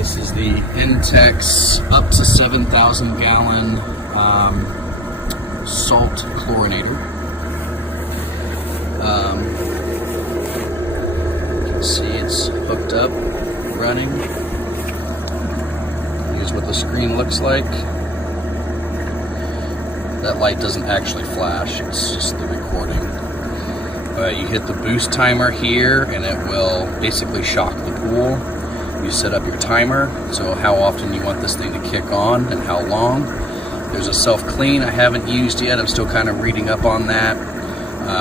This is the Intex up to 7,000 gallon salt chlorinator. You can see it's hooked up, running. Here's what the screen looks like. That light doesn't actually flash, it's just the recording. You hit the boost timer here and it will basically shock the pool. You set up your timer, so how often you want this thing to kick on and how long. There's a self-clean I haven't used yet, I'm still kind of reading up on that.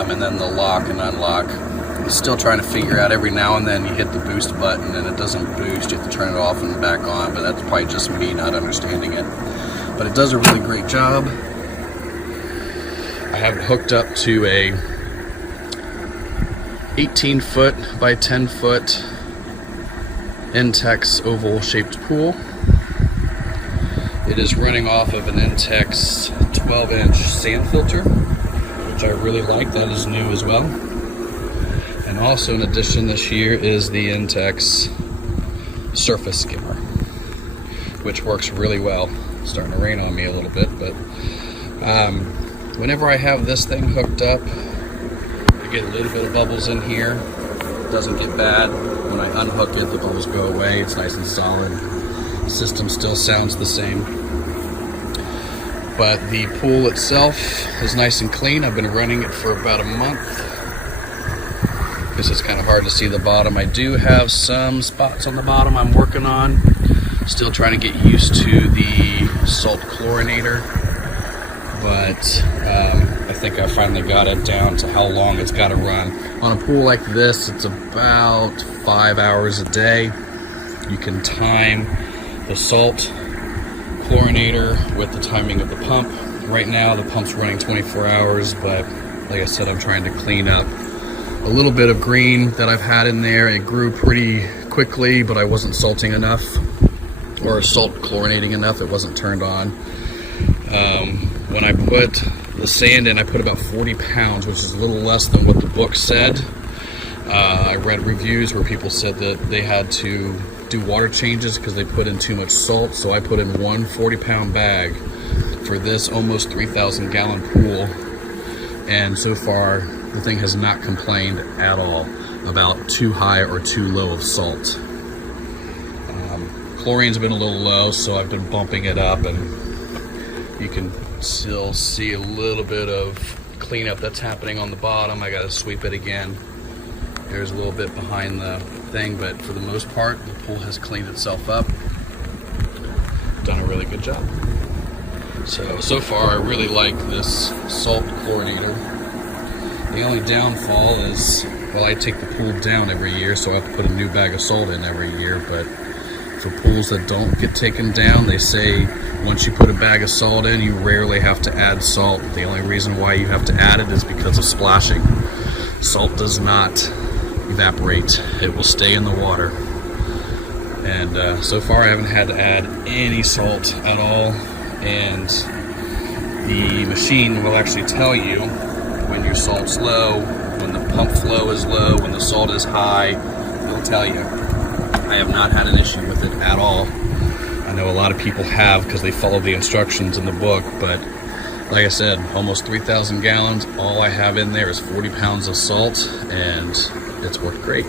And then the lock and unlock. I'm still trying to figure out. Every now and then you hit the boost button and it doesn't boost, you have to turn it off and back on, but that's probably just me not understanding it. But it does a really great job. I have it hooked up to a 18 foot by 10 foot Intex oval shaped pool. It is running off of an Intex 12-inch sand filter, which I really like. That is new as well. And also in addition this year is the Intex surface skimmer, which works really well. It's starting to rain on me a little bit, but whenever I have this thing hooked up, I get a little bit of bubbles in here. It doesn't get bad. When I unhook it, the bubbles go away. It's nice and solid. The system still sounds the same. But the pool itself is nice and clean. I've been running it for about a month. I guess it's kind of hard to see the bottom. I do have some spots on the bottom I'm working on. Still trying to get used to the salt chlorinator. But I think I finally got it down to how long it's got to run. On a pool like this, it's about 5 hours a day. You can time the salt chlorinator with the timing of the pump. Right now the pump's running 24 hours, but like I said, I'm trying to clean up a little bit of green that I've had in there. It grew pretty quickly, but I wasn't salting enough or salt chlorinating enough. It wasn't turned on. When I put the sand in, I put about 40 pounds, which is a little less than what the book said. I read reviews where people said that they had to do water changes because they put in too much salt, so I put in one 40-pound bag for this almost 3,000 gallon pool, and so far the thing has not complained at all about too high or too low of salt. Chlorine's been a little low, so I've been bumping it up, and you can still see a little bit of cleanup that's happening on the bottom. I gotta sweep it again. There's a little bit behind the thing, but for the most part, the pool has cleaned itself up. Done a really good job. So far, I really like this salt chlorinator. The only downfall is, well, I take the pool down every year, so I have to put a new bag of salt in every year, but for pools that don't get taken down, they say once you put a bag of salt in, you rarely have to add salt. The only reason why you have to add it is because of splashing. Salt does not evaporate. It will stay in the water. And so far I haven't had to add any salt at all. And the machine will actually tell you when your salt's low, when the pump flow is low, when the salt is high. It'll tell you. I have not had an issue with it at all. I know a lot of people have because they follow the instructions in the book, but like I said, almost 3,000 gallons. All I have in there is 40 pounds of salt, and it's worked great.